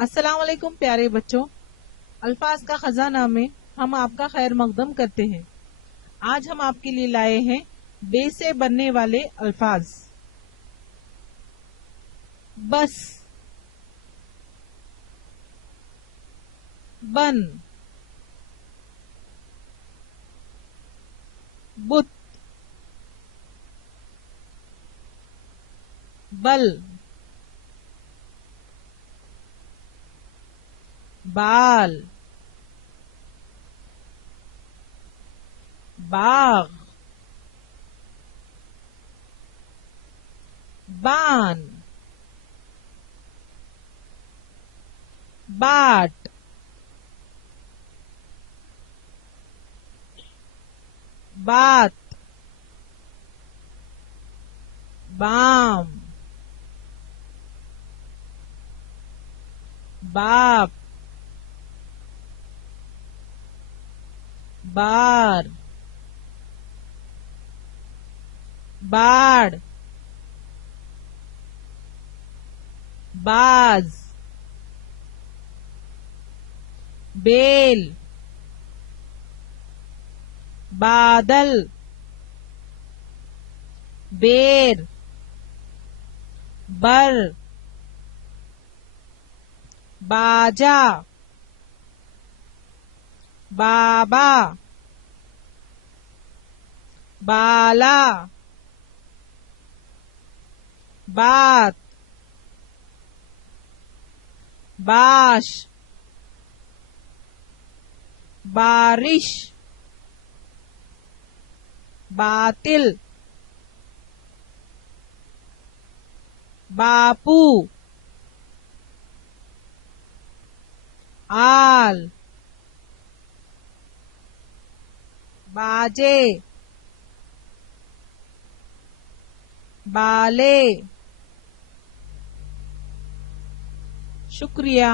अस्सलाम वालेकुम प्यारे बच्चों। अल्फाज का खजाना में हम आपका खैर मकदम करते हैं। आज हम आपके लिए लाए हैं बे से बनने वाले अल्फाज। बस, बन, बुत, बल, बाल, बाग, बान, बाट, बात, बाम, बाप, बार, बाड़, बाज, बेल, बादल, बेर, बर, बाजा, बाबा, बाला, बात, बाश, बारिश, बातिल, बापू, आल, बाजे, बाले। शुक्रिया।